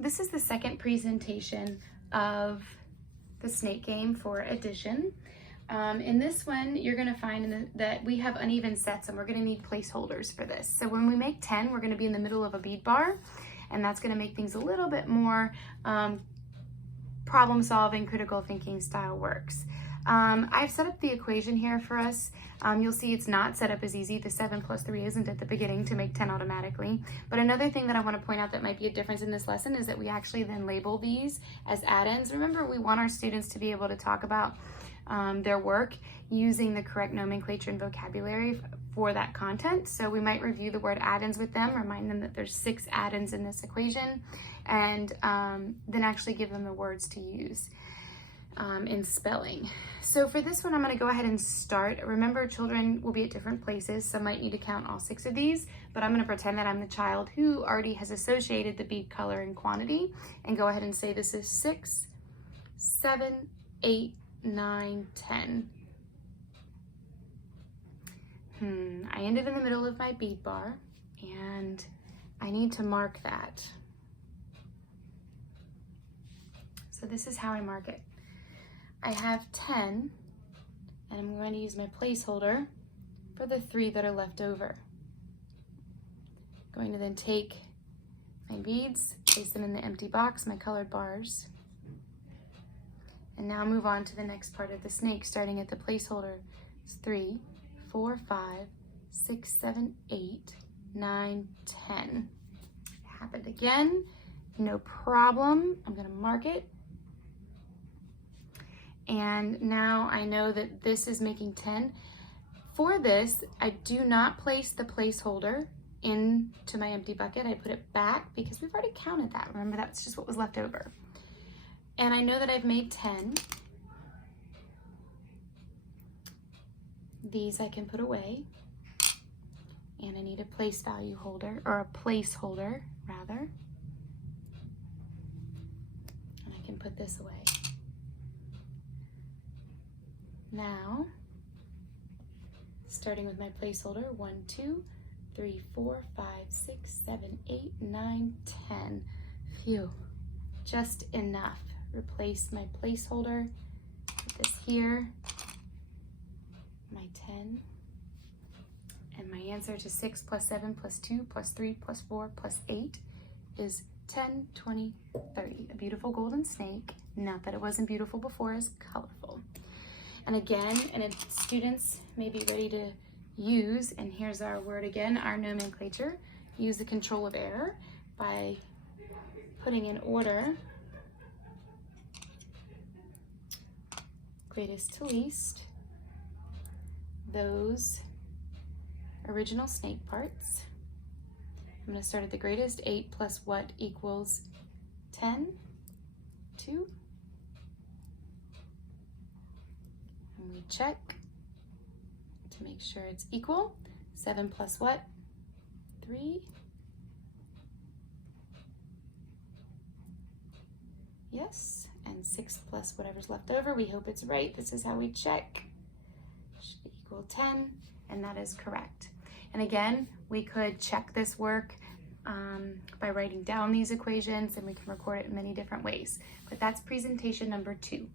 This is the second presentation of the snake game for addition. In this one, you're gonna find that we have uneven sets and we're gonna need placeholders for this. So when we make 10, we're gonna be in the middle of a bead bar, and that's gonna make things a little bit more problem solving, critical thinking style works. I've set up the equation here for us. You'll see it's not set up as easy. The 7 plus 3 isn't at the beginning to make 10 automatically. But another thing that I want to point out that might be a difference in this lesson is that we actually then label these as add-ins. Remember, we want our students to be able to talk about their work using the correct nomenclature and vocabulary for that content. So we might review the word add-ins with them, remind them that there's 6 add-ins in this equation, and then actually give them the words to use in spelling. So for this one, I'm going to go ahead and start. Remember, children will be at different places. Some might need to count all 6 of these, but I'm going to pretend that I'm the child who already has associated the bead color and quantity and go ahead and say this is 6, 7, 8, 9, 10. I ended in the middle of my bead bar and I need to mark that. So this is how I mark it. I have 10, and I'm going to use my placeholder for the 3 that are left over. I'm going to then take my beads, place them in the empty box, my colored bars, and now move on to the next part of the snake, starting at the placeholder. It's 3, 4, 5, 6, 7, 8, 9, 10. It happened again, no problem. I'm going to mark it. And now I know that this is making 10. For this, I do not place the placeholder into my empty bucket. I put it back because we've already counted that. Remember, that's just what was left over. And I know that I've made 10. These I can put away. And I need a place value holder, or a placeholder rather. And I can put this away. Now, starting with my placeholder, 1, 2, 3, 4, 5, 6, 7, 8, 9, 10. Phew, just enough. Replace my placeholder, put this here, my 10, and my answer to 6 plus 7 plus 2 plus 3 plus 4 plus 8 is 10, 20, 30. A beautiful golden snake. Not that it wasn't beautiful before, is colorful. And again, and students may be ready to use, and here's our word again, our nomenclature, use the control of error by putting in order greatest to least those original snake parts. I'm going to start at the greatest. 8 plus what equals 10? 2. And we check to make sure it's equal. 7 plus what? 3. Yes. And 6 plus whatever's left over. We hope it's right. This is how we check. Should equal 10, and that is correct. And again, we could check this work by writing down these equations, and we can record it in many different ways. But that's presentation number 2.